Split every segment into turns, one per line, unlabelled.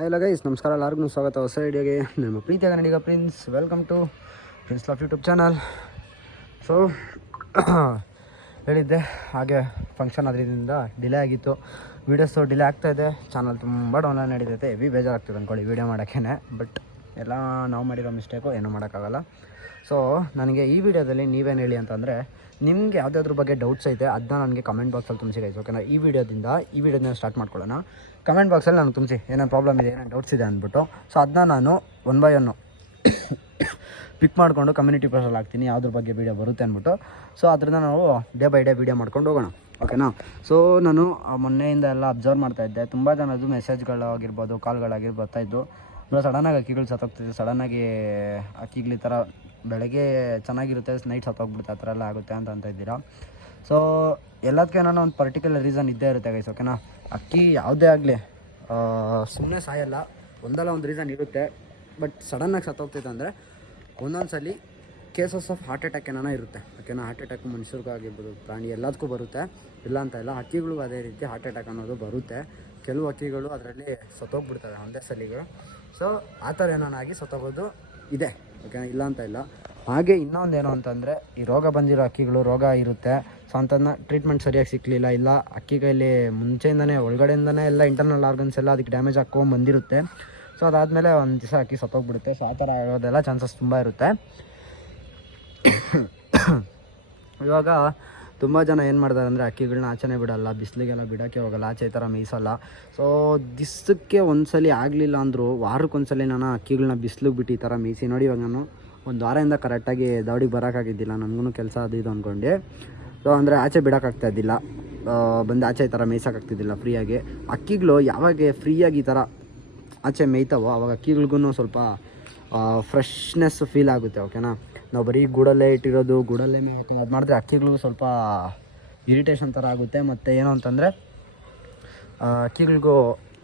Hello guys ನಮಸ್ಕಾರ ಎಲ್ಲರಿಗೂ ಸ್ವಾಗತ. ಹೊಸ ವಿಡಿಯೋಗೆ ನಮ್ಮ ಪ್ರೀತಿಯ Kannadiga prince welcome to prince laugh YouTube channel so ಹೇಳಿದ್ದೆ, ಹಾಗೆ ಫಂಕ್ಷನ್ ಅದರಿಂದ ಡಿಲೇ ಆಗಿತ್ತು. ವೀಡಿಯೋಸು ಡಿಲೇ ಆಗ್ತಾಯಿದೆ ಚಾನಲ್ ತುಂಬ ಡೌನ್ಲೈನ್ ನಡೀತೈತೆ. ಹೆವಿ ಬೇಜಾರಾಗ್ತದೆ ಅಂದ್ಕೊಳ್ಳಿ ವೀಡಿಯೋ ಮಾಡೋಕ್ಕೇ ಬಟ್ ಎಲ್ಲ ನಾವು ಮಾಡಿರೋ ಮಿಸ್ಟೇಕು ಏನೂ ಮಾಡೋಕ್ಕಾಗಲ್ಲ. ಸೊ ನನಗೆ ಈ ವಿಡಿಯೋದಲ್ಲಿ ನೀವೇನು ಹೇಳಿ ಅಂತಂದರೆ, ನಿಮಗೆ ಯಾವುದಾದ್ರ ಬಗ್ಗೆ ಡೌಟ್ಸ್ ಐತೆ ಅದನ್ನ ನನಗೆ ಕಮೆಂಟ್ ಬಾಕ್ಸಲ್ಲಿ ತುಂಬಿಸಿ ಗೈಸ್ ಓಕೆನಾ ಈ ವಿಡಿಯೋದಿಂದ ಈ ವಿಡಿಯೋನ ಸ್ಟಾರ್ಟ್ ಮಾಡ್ಕೊಳ್ಳೋಣ. ಕಮೆಂಟ್ ಬಾಕ್ಸಲ್ಲಿ ನನಗೆ ತುಂಬಿಸಿ ಏನೇನು ಪ್ರಾಬ್ಲಮ್ ಇದೆ ಏನೇನು ಡೌಟ್ಸ್ ಇದೆ ಅಂದ್ಬಿಟ್ಟು. ಸೊ ಅದನ್ನ ನಾನು ಒನ್ ಬೈ ಒನ್ನು ಪಿಕ್ ಮಾಡಿಕೊಂಡು ಕಮ್ಯುನಿಟಿ ಪೋಸ್ಟಲ್ಲಿ ಹಾಕ್ತೀನಿ, ಯಾವ್ದ್ರ ಬಗ್ಗೆ ವೀಡಿಯೋ ಬರುತ್ತೆ ಅಂದ್ಬಿಟ್ಟು. ಸೊ ಅದರಿಂದ ನಾವು ಡೇ ಬೈ ಡೇ ವೀಡಿಯೋ ಮಾಡ್ಕೊಂಡು ಹೋಗೋಣ ಓಕೆನಾ ಸೊ ನಾನು ಮೊನ್ನೆಯಿಂದ ಎಲ್ಲ ಅಬ್ಸರ್ವ್ ಮಾಡ್ತಾ ಇದ್ದೆ. ತುಂಬ ಜನದ್ದು ಮೆಸೇಜ್ಗಳಾಗಿರ್ಬೋದು ಕಾಲ್ಗಳಾಗಿರ್ಬೋದು ಬರ್ತಾಯಿದ್ದು ಆಮೇಲೆ ಸಡನ್ನಾಗಿ ಅಕ್ಕಿಗಳು ಸತ್ತೋಗ್ತಿದೆ. ಸಡನ್ನಾಗಿ ಅಕ್ಕಿಗಳು ಈ ಥರ ಬೆಳಗ್ಗೆ ಚೆನ್ನಾಗಿರುತ್ತೆ ನೈಟ್ ಸತ್ತೋಗ್ಬಿಡುತ್ತೆ, ಆ ಥರ ಎಲ್ಲ ಆಗುತ್ತೆ ಅಂತ ಅಂತ ಇದ್ದೀರಾ? ಸೊ ಎಲ್ಲದಕ್ಕೇನೋ ಒಂದು ಪರ್ಟಿಕ್ಯುಲರ್ ರೀಸನ್ ಇದ್ದೇ ಇರುತ್ತೆ ಗೈಸ್ ಓಕೆನಾ ಅಕ್ಕಿ ಯಾವುದೇ ಆಗಲಿ ಸುಮ್ಮನೆ ಸಾಯಲ್ಲ, ಒಂದಲ್ಲ ಒಂದು ರೀಸನ್ ಇರುತ್ತೆ. ಬಟ್ ಸಡನ್ನಾಗಿ ಸತ್ತೋಗ್ತಿತ್ತು ಅಂದರೆ ಒಂದೊಂದು ಸಲ ಕೇಸಸ್ ಆಫ್ ಹಾರ್ಟ್ ಅಟ್ಯಾಕ್ ಏನೋ ಇರುತ್ತೆ. ಓಕೆನಾ ಹಾರ್ಟ್ ಅಟ್ಯಾಕ್ ಮನುಷ್ಯರಿಗಾಗಿರ್ಬೋದು, ಪ್ರಾಣಿ ಎಲ್ಲದಕ್ಕೂ ಬರುತ್ತೆ. ಇಲ್ಲ ಅಂತ ಇಲ್ಲ, ಹಕ್ಕಿಗಳು ಅದೇ ರೀತಿ ಹಾರ್ಟ್ ಅಟ್ಯಾಕ್ ಅನ್ನೋದು ಬರುತ್ತೆ. ಕೆಲವು ಹಕ್ಕಿಗಳು ಅದರಲ್ಲಿ ಸತ್ತೋಗ್ಬಿಡ್ತವೆ, ಒಂದೇ ಸಲಿಗಳು ಸೊ ಆ ಥರ ಏನೋ ಆಗಿ ಸತ್ತೋಗೋದು ಇದೆ. ಓಕೆನಾ ಇಲ್ಲ ಅಂತ ಇಲ್ಲ. ಹಾಗೆ ಇನ್ನೊಂದು ಏನು ಅಂತಂದರೆ, ಈ ರೋಗ ಬಂದಿರೋ ಅಕ್ಕಿಗಳು ರೋಗ ಇರುತ್ತೆ. ಸೊ ಅಂತದನ್ನ ಟ್ರೀಟ್ಮೆಂಟ್ ಸರಿಯಾಗಿ ಸಿಕ್ಕಲಿಲ್ಲ ಇಲ್ಲ ಹಕ್ಕಿಗಲ್ಲಿ ಮುಂಚೆಯಿಂದನೇ, ಒಳಗಡೆಯಿಂದನೇ ಎಲ್ಲ ಇಂಟರ್ನಲ್ ಆರ್ಗನ್ಸ್ ಎಲ್ಲ ಅದಕ್ಕೆ ಡ್ಯಾಮೇಜ್ ಹಾಕ್ಕೊಂಡು ಬಂದಿರುತ್ತೆ. ಸೊ ಅದಾದಮೇಲೆ ಒಂದು ದಿವಸ ಅಕ್ಕಿ ಸತ್ತೋಗ್ಬಿಡುತ್ತೆ. ಸೊ ಆ ಥರ ಆಗೋದೆಲ್ಲ ಚಾನ್ಸಸ್ ತುಂಬ ಇರುತ್ತೆ. ಇವಾಗ ತುಂಬ ಜನ ಏನು ಮಾಡ್ತಾರೆ ಅಂದರೆ ಅಕ್ಕಿಗಳನ್ನ ಆಚೆನೇ ಬಿಡಲ್ಲ, ಬಿಸಿಲಿಗೆಲ್ಲ ಬಿಡೋಕ್ಕೆ ಹೋಗಲ್ಲ, ಆಚೆ ಈ ಥರ ಮೇಯಿಸಲ್ಲ ಸೊ ದಿಸಕ್ಕೆ ಒಂದ್ಸಲಿ ಆಗಲಿಲ್ಲ ಅಂದರೂ ವಾರಕ್ಕೊಂದ್ಸಲಿ ನಾನು ಅಕ್ಕಿಗಳನ್ನ ಬಿಸಿಲಿಗೆ ಬಿಟ್ಟು ಈ ಥರ ಮೇಯಿಸಿ ನೋಡಿ ಇವಾಗ ನಾನು ಒಂದು ವಾರದಿಂದ ಕರೆಕ್ಟಾಗಿ ದೌಡಿಗೆ ಬರೋಕ್ಕಾಗಿದ್ದಿಲ್ಲ ನನಗೂ ಕೆಲಸ ಅದು ಇದು ಅಂದ್ಕೊಂಡೆ ಸೊ ಅಂದರೆ ಆಚೆ ಬಿಡೋಕ್ಕಾಗ್ತಾ ಇದ್ದಿಲ್ಲ. ಬಂದು ಆಚೆ ಈ ಥರ ಮೇಯ್ಸೋಕ್ಕಾಗ್ತಿದ್ದಿಲ್ಲ ಫ್ರೀಯಾಗಿ. ಅಕ್ಕಿಗಳು ಯಾವಾಗ ಫ್ರೀಯಾಗಿ ಈ ಥರ ಆಚೆ ಮೇಯ್ತಾವೋ, ಅವಾಗ ಅಕ್ಕಿಗಳಿಗೂ ಸ್ವಲ್ಪ ಫ್ರೆಶ್ನೆಸ್ ಫೀಲ್ ಆಗುತ್ತೆ ಓಕೆನಾ ನಾವು ಬರೀ ಗೂಡಲ್ಲೇ ಇಟ್ಟಿರೋದು, ಗೂಡಲ್ಲೇ ಮೇವು ಹಾಕೊಂಡು ಅದು ಮಾಡಿದ್ರೆ ಅಕ್ಕಿಗಳಿಗೂ ಸ್ವಲ್ಪ ಇರಿಟೇಷನ್ ಥರ ಆಗುತ್ತೆ. ಮತ್ತು ಏನು ಅಂತಂದರೆ ಅಕ್ಕಿಗಳಿಗೂ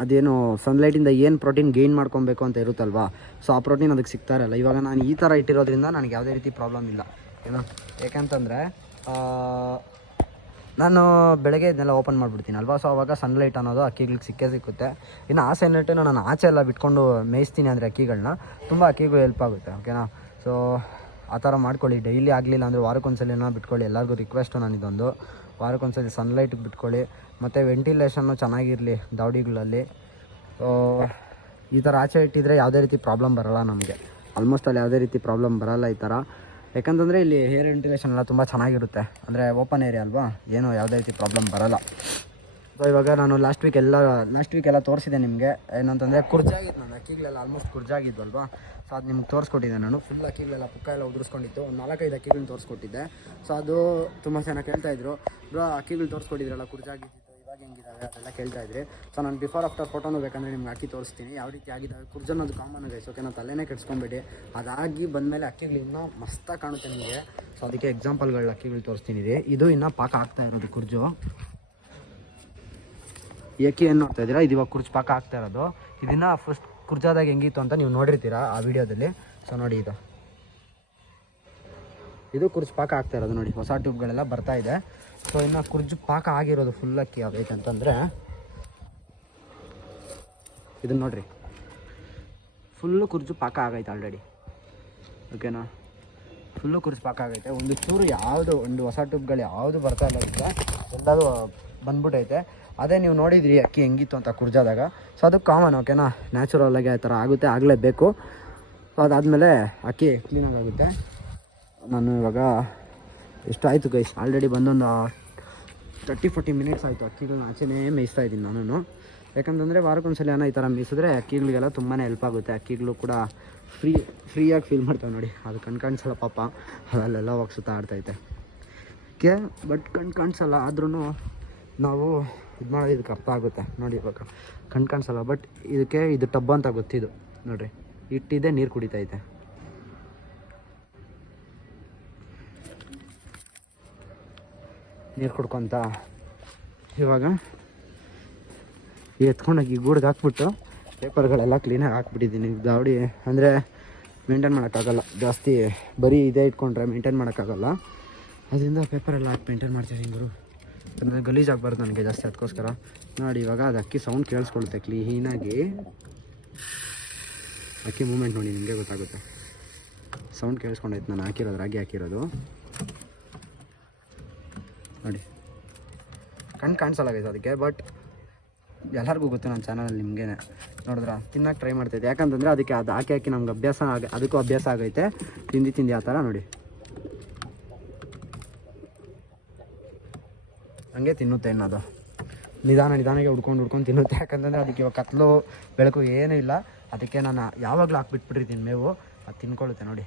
ಅದೇನು ಸನ್ಲೈಟಿಂದ ಏನು ಪ್ರೋಟೀನ್ ಗೇನ್ ಮಾಡ್ಕೊಬೇಕು ಅಂತ ಇರುತ್ತಲ್ವಾ? ಸೊ ಆ ಪ್ರೋಟೀನ್ ಅದಕ್ಕೆ ಸಿಗ್ತಾ ಇರಲ್ಲ. ಇವಾಗ ನಾನು ಈ ಥರ ಇಟ್ಟಿರೋದ್ರಿಂದ ನನಗೆ ಯಾವುದೇ ರೀತಿ ಪ್ರಾಬ್ಲಮ್ ಇಲ್ಲ. ಏನೋ? ಏಕೆಂತಂದರೆ ನಾನು ಬೆಳಗ್ಗೆ ಇದನ್ನೆಲ್ಲ ಓಪನ್ ಮಾಡಿಬಿಡ್ತೀನಿ ಅಲ್ವಾ? ಸೊ ಅವಾಗ ಸನ್ಲೈಟ್ ಅನ್ನೋದು ಅಕ್ಕಿಗಳಿಗೆ ಸಿಕ್ಕೇ ಸಿಕ್ಕುತ್ತೆ. ಇನ್ನು ಆ ಸನ್ಲೈಟನ್ನು ನಾನು ಆಚೆ ಎಲ್ಲ ಬಿಟ್ಕೊಂಡು ಮೇಯಿಸ್ತೀನಿ ಅಂದರೆ ಅಕ್ಕಿಗಳನ್ನ ತುಂಬ ಅಕ್ಕಿಗೂ ಹೆಲ್ಪ್ ಆಗುತ್ತೆ ಓಕೆನಾ ಸೊ ಆ ಥರ ಮಾಡ್ಕೊಳ್ಳಿ. ಡೈಲಿ ಆಗಲಿಲ್ಲ ಅಂದರೆ ವಾರಕ್ಕೊಂದ್ಸಲಿನ ಬಿಟ್ಕೊಳ್ಳಿ. ಎಲ್ಲರಿಗೂ ರಿಕ್ವೆಸ್ಟು ನಾನಿದೊಂದು ವಾರಕ್ಕೊಂದ್ಸಲಿ ಸನ್ಲೈಟ್ ಬಿಟ್ಕೊಳ್ಳಿ. ಮತ್ತು ವೆಂಟಿಲೇಷನ್ನು ಚೆನ್ನಾಗಿರಲಿ ದೌಡಿಗಳಲ್ಲಿ ಈ ಥರ ಆಚೆ ಇಟ್ಟಿದ್ರೆ ಯಾವುದೇ ರೀತಿ ಪ್ರಾಬ್ಲಮ್ ಬರಲ್ಲ ನಮಗೆ. ಆಲ್ಮೋಸ್ಟ್ ಅಲ್ಲಿ ಯಾವುದೇ ರೀತಿ ಪ್ರಾಬ್ಲಮ್ ಬರಲ್ಲ ಈ ಥರ. ಯಾಕಂತಂದರೆ ಇಲ್ಲಿ ಏರ್ ವೆಂಟಿಲೇಷನ್ ಎಲ್ಲ ತುಂಬ ಚೆನ್ನಾಗಿರುತ್ತೆ. ಅಂದರೆ ಓಪನ್ ಏರಿಯಾ ಅಲ್ವಾ? ಏನೂ ಯಾವುದೇ ರೀತಿ ಪ್ರಾಬ್ಲಮ್ ಬರಲ್ಲ. ಸೊ ಇವಾಗ ನಾನು ಲಾಸ್ಟ್ ವೀಕ್ ಎಲ್ಲ ಲಾಸ್ಟ್ ವೀಕ್ ಎಲ್ಲ ತೋರಿಸಿದೆ ನಿಮಗೆ. ಏನಂತಂದರೆ ಕುರ್ಜಾಗಿತ್ತು ನಾನು ಅಕ್ಕಿಗಳೆಲ್ಲ ಆಲ್ಮೋಸ್ಟ್ ಕುರ್ಜಾಗಿದ್ವಲ್ವಾ ಸೊ ಅದು ನಿಮ್ಗೆ ತೋರಿಸ್ಕೊಟ್ಟಿದ್ದೆ ನಾನು. ಫುಲ್ ಅಕ್ಕಿಗಳೆಲ್ಲ ಪುಕ್ಕ ಎಲ್ಲ ಉದುರಿಸ್ಕೊಂಡಿತ್ತು. ಒಂದು ನಾಲ್ಕೈದು ಅಕ್ಕಿಗಳನ್ನ ತೋರಿಸ್ಕೊಟ್ಟಿದ್ದೆ. ಸೊ ಅದು ತುಂಬ ಚೆನ್ನಾಗಿ ಕೇಳ್ತಾಯಿದ್ರು ಬ್ರೋ ಅಕ್ಕಿಗಳು ತೋರಿಸ್ಕೊಟ್ಟಿದ್ರಲ್ಲ ಕುರ್ಜಾಗಿತ್ತು ಇವಾಗ ಹೆಂಗಿದ್ದಾವೆ ಅದೆಲ್ಲ ಕೇಳ್ತಾ ಇದ್ರಿ. ಸೊ ನಾನು ಬಿಫೋರ್ ಆಫ್ಟರ್ ಫೋಟೋನು ಬೇಕಂದರೆ ನಿಮ್ಗೆ ಅಕ್ಕಿ ತೋರಿಸ್ತೀನಿ. ಯಾವ ರೀತಿ ಆಗಿದ್ದಾವೆ ಕುರ್ಜನ್ನೋದು ಕಾಮನ್ ಗೈಸ್ ಓಕೆ ನಾನು ತಲೆನೇ ಕೆಡ್ಸ್ಕೊಂಬೇಡಿ. ಅದಾಗಿ ಬಂದಮೇಲೆ ಅಕ್ಕಿಗಳು ಇನ್ನೂ ಮಸ್ತಾಗಿ ಕಾಣುತ್ತೆ ನಿಮಗೆ. ಸೊ ಅದಕ್ಕೆ ಎಕ್ಸಾಂಪಲ್ಗಳ ಅಕ್ಕಿಗಳು ತೋರಿಸ್ತೀನಿ ಇದು ಇನ್ನೂ ಪಾಕ ಆಗ್ತಾ ಇರೋದು ಕುರ್ಜು. ಅಕ್ಕಿ ಏನು ನೋಡ್ತಾ ಇದ್ದೀರಾ? ಇದು ಇವಾಗ ಕುರ್ಚು ಪಾಕ ಆಗ್ತಾ ಇರೋದು. ಇದನ್ನ ಫಸ್ಟ್ ಕುರ್ಚಾದಾಗ ಹೆಂಗಿತ್ತು ಅಂತ ನೀವು ನೋಡಿರ್ತೀರಾ ಆ ವಿಡಿಯೋದಲ್ಲಿ. ಸೊ ನೋಡಿ ಇದು. ಇದು ಕುರ್ಚು ಪಾಕ ಆಗ್ತಾ ಇರೋದು ನೋಡಿ. ಹೊಸ ಟ್ಯೂಬ್ಗಳೆಲ್ಲ ಬರ್ತಾ ಇದೆ. ಸೊ ಇನ್ನು ಕುರ್ಜು ಪಾಕ ಆಗಿರೋದು ಫುಲ್ ಅಕ್ಕಿ ಯಾವ್ದೈತಂತಂದರೆ ಇದನ್ನ ನೋಡ್ರಿ. ಫುಲ್ಲು ಕುರ್ಜು ಪಾಕ ಆಗೈತೆ ಆಲ್ರೆಡಿ ಓಕೆನಾ ಫುಲ್ಲು ಕುರ್ಚು ಪಾಕ ಆಗೈತೆ. ಒಂದು ಚೂರು ಯಾವುದು, ಒಂದು ಹೊಸ ಟ್ಯೂಬ್ಗಳು ಯಾವುದು ಬರ್ತಾ ಇಲ್ಲ ಎಲ್ಲದೂ ಬಂದ್ಬಿಟ್ಟೈತೆ ಅದೇ ನೀವು ನೋಡಿದ್ರಿ ಅಕ್ಕಿ ಹೆಂಗಿತ್ತು ಅಂತ ಕುರ್ಜಾದಾಗ. ಸೊ ಅದು ಕಾಮನ್ ಓಕೆನಾ ನ್ಯಾಚುರಲಾಗಿ ಆ ಥರ ಆಗುತ್ತೆ, ಆಗಲೇಬೇಕು. ಸೊ ಅದಾದಮೇಲೆ ಅಕ್ಕಿ ಕ್ಲೀನಾಗಿ ಆಗುತ್ತೆ ನಾನು ಇವಾಗ ಎಷ್ಟು ಆಯಿತು ಗೈಸ್ ಆಲ್ರೆಡಿ ಬಂದೊಂದು ತರ್ಟಿ ಫೋರ್ಟಿ ಮಿನಿಟ್ಸ್ ಆಯಿತು ಅಕ್ಕಿಗಳನ್ನ ಆಚೆನೇ ಮೇಯಿಸ್ತಾ ಇದ್ದೀನಿ ನಾನು ಯಾಕಂತಂದರೆ ವಾರಕ್ಕೊಂದ್ಸಲ ಏನೋ ಈ ಥರ ಮೇಯಿಸಿದ್ರೆ ಅಕ್ಕಿಗಳಿಗೆಲ್ಲ ತುಂಬಾ ಹೆಲ್ಪ್ ಆಗುತ್ತೆ. ಅಕ್ಕಿಗಳು ಕೂಡ ಫ್ರೀ ಫ್ರೀಯಾಗಿ ಫೀಲ್ ಮಾಡ್ತಾವೆ ನೋಡಿ. ಅದು ಕಣ್ಕಾಣಿಸಲ್ಲ ಪಾಪ. ಅದಲ್ಲೆಲ್ಲ ಹೋಗಿ ಸುತ್ತ ಆಡ್ತೈತೆ ಕೆ ಬಟ್ ಕಣ್ ಕಾಣಿಸಲ್ಲ ಆದ್ರೂ ನಾವು ಇದು ಮಾಡೋದು ಇದಕ್ಕೆ ಅರ್ಥ ಆಗುತ್ತೆ. ನೋಡಿ ಇವಾಗ ಕಣ್ ಕಾಣಿಸಲ್ಲ, ಬಟ್ ಇದಕ್ಕೆ ಇದು ಟಬ್ ಅಂತ ಗೊತ್ತಿದ್ದು ನೋಡಿರಿ ಇಟ್ಟಿದೆ ನೀರು ಕುಡಿತೈತೆ. ನೀರು ಕುಡ್ಕೊತ ಇವಾಗ ಎತ್ಕೊಂಡೋಗಿ ಗೂಡ್ಗೆ ಹಾಕ್ಬಿಟ್ಟು ಪೇಪರ್ಗಳೆಲ್ಲ ಕ್ಲೀನಾಗಿ ಹಾಕ್ಬಿಟ್ಟಿದ್ದೀನಿ. ಗಾವಡಿ ಅಂದರೆ ಮೇಂಟೈನ್ ಮಾಡೋಕ್ಕಾಗಲ್ಲ. ಜಾಸ್ತಿ ಬರೀ ಇದೇ ಇಟ್ಕೊಂಡ್ರೆ ಮೇಂಟೈನ್ ಮಾಡೋಕ್ಕಾಗಲ್ಲ. ಅದರಿಂದ ಪೇಪರೆಲ್ಲ ಹಾಕಿ ಮೇಂಟೈನ್ ಮಾಡ್ತಿದ್ದೀನಿ ಗುರು. ಅಂದರೆ ಗಲೀಜ್ ಆಗಬಾರ್ದು ನನಗೆ ಜಾಸ್ತಿ ಅದಕ್ಕೋಸ್ಕರ ನೋಡಿ, ಇವಾಗ ಅದು ಅಕ್ಕಿ ಸೌಂಡ್ ಕೇಳಿಸ್ಕೊಳುತ್ತೆ ಕ್ಲೀನಾಗಿ ಅಕ್ಕಿ ಮೂಮೆಂಟ್ ನೋಡಿ, ನಿಮಗೆ ಗೊತ್ತಾಗುತ್ತೆ. ಸೌಂಡ್ ಕೇಳಿಸ್ಕೊಂಡೈತೆ ನಾನು ಹಾಕಿರೋದು, ರಾಗಿ ಹಾಕಿರೋದು. ನೋಡಿ. ಕಣ್ಣು ಕಾಣಿಸಲ್ಲ ಗೈಸ್ ಅದಕ್ಕೆ ಬಟ್ ಎಲ್ಲರಿಗೂ ಗೊತ್ತು ನನ್ನ ಚಾನಲಲ್ಲಿ ನಿಮಗೇನೆ. ನೋಡಿದ್ರ? ತಿನ್ನಕ್ಕೆ ಟ್ರೈ ಮಾಡ್ತೈತೆ ಯಾಕಂತಂದರೆ ಅದಕ್ಕೆ ಅದು ಹಾಕಿ ಹಾಕಿ ನಮ್ಗೆ ಅಭ್ಯಾಸ ಆಗ, ಅದಕ್ಕೂ ಅಭ್ಯಾಸ ಆಗೈತೆ. ತಿಂದು ತಿಂದು ಆ ಥರ ನೋಡಿ. ಹಂಗೆ ತಿನ್ನುತ್ತೆ ಅನ್ನೋದು. ನಿಧಾನ ನಿಧಾನಕ್ಕೆ ಹುಡ್ಕೊಂಡು ಹುಡ್ಕೊಂಡು ತಿನ್ನುತ್ತೆ. ಯಾಕಂತಂದರೆ ಅದಕ್ಕೆ ಇವಾಗ ಕತ್ಲು ಬೆಳಕು ಏನೂ ಇಲ್ಲ. ಅದಕ್ಕೆ ನಾನು ಯಾವಾಗಲೂ ಹಾಕ್ಬಿಟ್ಬಿಟ್ಟಿರ್ತೀನಿ ಮೇವು. ಅದು ತಿನ್ಕೊಳ್ಳುತ್ತೆ ನೋಡಿ.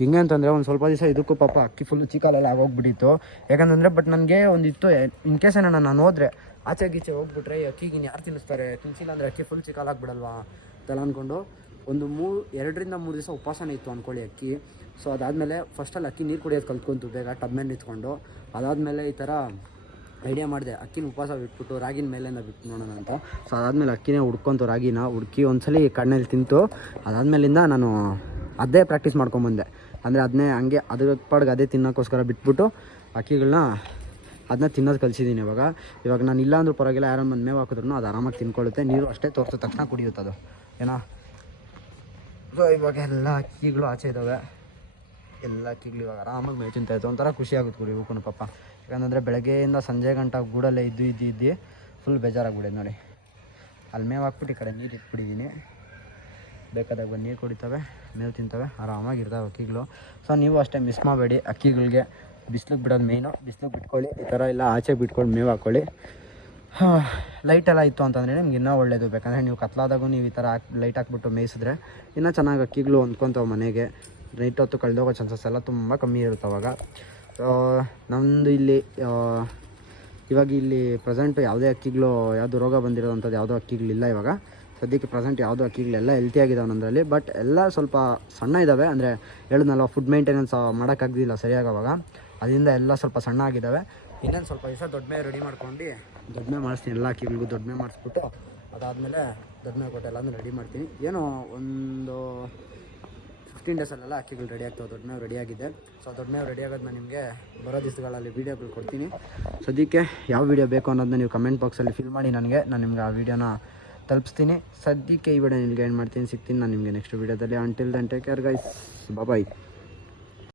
ಹಿಂಗೆ ಅಂತಂದರೆ ಒಂದು ಸ್ವಲ್ಪ ದಿವಸ ಇದಕ್ಕೂ ಪಾಪ ಅಕ್ಕಿ ಫುಲ್ಲು ಚಿಕ್ಕಲೆಲ್ಲ ಆಗೋಗ್ಬಿಟ್ಟಿತ್ತು. ಯಾಕಂತಂದರೆ ಬಟ್ ನನಗೆ ಒಂದಿತ್ತು. ಇನ್ ಕೇಸ್ ನಾನು ನಾನು ಹೋದ್ರೆ ಆಚೆ ಗೀಚೆ ಹೋಗ್ಬಿಟ್ರೆ ಅಕ್ಕಿಗಿನ ಯಾರು ತಿನ್ನಿಸ್ತಾರೆ? ತಿನ್ಸಿಲ್ಲ ಅಂದರೆ ಅಕ್ಕಿ ಫುಲ್ ಚಿಕ್ಕಲಾಗ್ಬಿಡಲ್ವಾ ಅಂತೆಲ್ಲ ಅಂದ್ಕೊಂಡು ಒಂದು ಮೂರು, ಎರಡರಿಂದ ಮೂರು ದಿವಸ ಉಪವಾಸನೇ ಇತ್ತು ಅಂದ್ಕೊಳ್ಳಿ ಅಕ್ಕಿ. ಸೊ ಅದಾದಮೇಲೆ ಫಸ್ಟಲ್ಲಿ ಅಕ್ಕಿ ನೀರು ಕುಡಿಯೋದು ಕಲ್ತ್ಕೊಂತು ಬೇಗ ಟಬ್ ಮೇಲೆ ನಿಂತ್ಕೊಂಡು. ಅದಾದಮೇಲೆ ಈ ಥರ ಐಡಿಯಾ ಮಾಡಿದೆ, ಅಕ್ಕಿನ ಉಪವಾಸ ಬಿಟ್ಬಿಟ್ಟು ರಾಗಿನ ಮೇಲಿಂದ ಬಿಟ್ಟು ನೋಡೋಣ ಅಂತ. ಸೊ ಅದಾದಮೇಲೆ ಅಕ್ಕಿನೇ ಹುಡ್ಕೊಂತು ರಾಗಿನ, ಹುಡುಕಿ ಒಂದ್ಸಲಿ ಕಣ್ಣಲ್ಲಿ ತಿಂತು. ಅದಾದಮೇಲಿಂದ ನಾನು ಅದೇ ಪ್ರಾಕ್ಟೀಸ್ ಮಾಡ್ಕೊಂಬಂದೆ ಅಂದರೆ ಅದನ್ನೇ ಹಂಗೆ ಅದ್ರ ಪಾಡ್ಗೆ ಅದೇ ತಿನ್ನೋಕ್ಕೋಸ್ಕರ ಬಿಟ್ಬಿಟ್ಟು ಅಕ್ಕಿಗಳನ್ನ ಅದನ್ನ ತಿನ್ನೋದು ಕಲಿಸಿದ್ದೀನಿ ಇವಾಗ. ಇವಾಗ ನಾನು ಇಲ್ಲ ಅಂದ್ರೂ ಪರವಾಗಿಲ್ಲ ಯಾರೋ ಬಂದು ಮೇವು ಹಾಕಿದ್ರು ಅದು ಆರಾಮಾಗಿ ತಿನ್ಕೊಳ್ಳುತ್ತೆ ನೀರು ಅಷ್ಟೇ ತೋರಿಸೋ ತಕ್ಷಣ ಕುಡಿಯುತ್ತೆ ಅದು ಏನೋ ಸೊ ಇವಾಗ ಎಲ್ಲ ಅಕ್ಕಿಗಳು ಆಚೆ ಇದ್ದಾವೆ ಎಲ್ಲ ಅಕ್ಕಿಗಳು ಇವಾಗ ಆರಾಮಾಗಿ ಮೇವು ತಿಂತಾಯಿತ್ತು ಒಂಥರ ಖುಷಿ ಆಗುತ್ತೆ ಗುರು ಇವಕ್ಕೂ ಪಾಪ. ಯಾಕಂದರೆ ಬೆಳಗ್ಗೆಯಿಂದ ಸಂಜೆ ಗಂಟ ಗೂಡಲ್ಲೇ ಇದ್ದು ಇದ್ದು ಇದ್ದು ಫುಲ್ ಬೇಜಾರಾಗ್ಬಿಡಿ ನೋಡಿ. ಅಲ್ಲಿ ಮೇವು ಹಾಕ್ಬಿಟ್ಟು ಈ ಕಡೆ ನೀರು ಇಟ್ಬಿಟ್ಟಿದ್ದೀನಿ. ಬೇಕಾದಾಗ ಬಂದು ನೀರು ಕುಡಿತವೆ, ಮೇವು ತಿಂತವೆ ಆರಾಮಾಗಿರ್ತಾವೆ ಅಕ್ಕಿಗಳು ಸೊ ನೀವು ಅಷ್ಟೇ ಮಿಸ್ ಮಾಡಬೇಡಿ ಅಕ್ಕಿಗಳಿಗೆ ಬಿಸ್ಲಿಗೆ ಬಿಡೋದು ಮೇಯ್ನು ಬಿಸ್ಲಿಗೆ ಬಿಟ್ಕೊಳ್ಳಿ, ಈ ಥರ ಎಲ್ಲ ಆಚೆ ಬಿಟ್ಕೊಂಡು ಮೇವು ಹಾಕ್ಕೊಳ್ಳಿ ಲೈಟ್ ಎಲ್ಲ ಇತ್ತು ಅಂತಂದರೆ ನಿಮ್ಗೆ ಇನ್ನೂ ಒಳ್ಳೇದು. ಬೇಕಂದರೆ ನೀವು ಕತ್ಲಾದಾಗೂ ನೀವು ಈ ಥರ ಲೈಟ್ ಹಾಕ್ಬಿಟ್ಟು ಮೇಯಿಸಿದ್ರೆ ಇನ್ನೂ ಚೆನ್ನಾಗಿ ಅಕ್ಕಿಗಳು ಹೊಂದ್ಕೊತಾವೆ ಮನೆಗೆ. ನೈಟ್ ಹೊತ್ತು ಕಳೆದೋಗೋ ಚಾನ್ಸಸ್ ಎಲ್ಲ ತುಂಬ ಕಮ್ಮಿ ಇರುತ್ತೆ ಅವಾಗ. ನಮ್ಮದು ಇಲ್ಲಿ ಇವಾಗ ಇಲ್ಲಿ ಪ್ರೆಸೆಂಟು ಯಾವುದೇ ಅಕ್ಕಿಗಳು, ಯಾವುದು ರೋಗ ಬಂದಿರೋದಂಥದ್ದು ಯಾವುದೋ ಅಕ್ಕಿಗಳಿಲ್ಲ ಇವಾಗ. ಸದ್ಯಕ್ಕೆ ಪ್ರೆಸೆಂಟ್ ಯಾವುದೋ ಅಕ್ಕಿಗಳೆಲ್ಲ ಹೆಲ್ತಿ ಆಗಿದಾವೆ ನಮ್ಮದ್ರಲ್ಲಿ ಬಟ್ ಎಲ್ಲ ಸ್ವಲ್ಪ ಸಣ್ಣ ಇದ್ದಾವೆ ಅಂದರೆ ಹೇಳಿದ್ನಲ್ಲ ಫುಡ್ ಮೇಂಟೆನೆನ್ಸ್ ಮಾಡೋಕ್ಕಾಗ್ದಿಲ್ಲ ಸರಿಯಾಗಿ ಅವಾಗ. ಅದರಿಂದ ಎಲ್ಲ ಸ್ವಲ್ಪ ಸಣ್ಣ ಆಗಿದ್ದಾವೆ ಇನ್ನೊಂದು ಸ್ವಲ್ಪ ದಿವಸ ದೊಡ್ಡ ರೆಡಿ ಮಾಡ್ಕೊಂಡು ದೊಡ್ಡ ಮಾಡಿಸ್ತೀನಿ. ಎಲ್ಲ ಕಿವಿಗೂ ದೊಡ್ಡ ಮಾಡಿಸ್ಬಿಟ್ಟು ಅದಾದಮೇಲೆ ದೊಡ್ಡ ಕೊಟ್ಟೆಲ್ಲ ಎಲ್ಲನೂ ರೆಡಿ ಮಾಡ್ತೀನಿ. ಏನೋ ಒಂದು ಫಿಫ್ಟೀನ್ ಡೇಸಲ್ಲೆಲ್ಲ ಅಕ್ಕಿಗಳು ರೆಡಿ ಆಗ್ತವೆ. ದೊಡ್ಡ ರೆಡಿ ಆಗಿದೆ. ಸೊ ದೊಡ್ಡ ಮೇವು ರೆಡಿ ಆಗೋದು ನಾನು ನಿಮಗೆ ಬರೋ ದಿವಸಗಳಲ್ಲಿ ವೀಡಿಯೋಗಳು ಕೊಡ್ತೀನಿ. ಸದ್ಯಕ್ಕೆ ಯಾವ ವೀಡಿಯೋ ಬೇಕು ಅನ್ನೋದನ್ನ ನೀವು ಕಮೆಂಟ್ ಬಾಕ್ಸಲ್ಲಿ ಫಿಲ್ ಮಾಡಿ ನನಗೆ. ನಾನು ನಿಮ್ಗೆ ಆ ವೀಡಿಯೋನ ತಲುಪಿಸ್ತೀನಿ. ಸದ್ಯಕ್ಕೆ ಈ ವಿಡಿಯೋ ನಿಮ್ಗೆ ಏನು ಮಾಡ್ತೀನಿ. ಸಿಗ್ತೀನಿ ನಾನು ನಿಮಗೆ ನೆಕ್ಸ್ಟ್ ವೀಡಿಯೋದಲ್ಲಿ until then take care guys bye